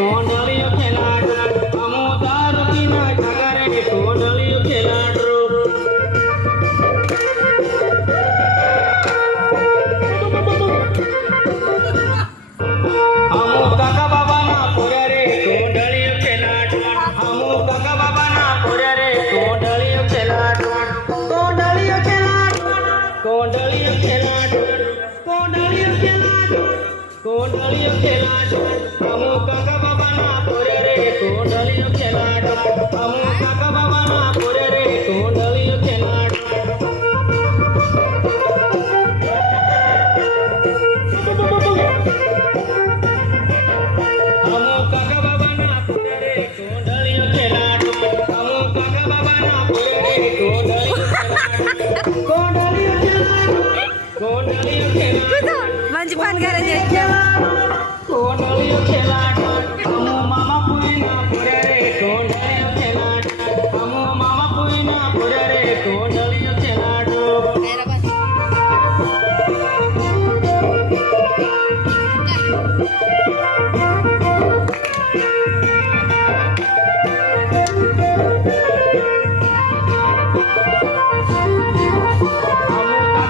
कोंडलियो खेलाड हमो दारू पीना ठगरे कोंडलियो खेलाड हमो काका बाबा ना पोऱ्या रे कोंडलियो खेलाड हमो काका बाबा ना पोऱ्या रे कोंडलियो खेलाड कोंडलियो खेलाड कोंडलियो खेलाड कोंडलियो खेलाड कोंडलियो खेलाड हमो काका बाबा ना पोऱ्या रे कोंडलियो खेलाड हमो काका बाबा ना पोऱ्या रे कोंडलियो खेलाड हमो काका बाबा ना पोऱ्या रे कोंडलियो खेलाड हमो काका बाबा ना पोऱ्या रे कोंडलियो खेलाड कोंडलियो खेलाड कोंडलियो खेलाड मंजपान करायचे कोंडलियो खेलाड हमो मामा पुरीना पोऱ्या रे कोंडलियो खेलाड हमो मामा पुरीना पोऱ्या रे कोंडलियो खेलाड काय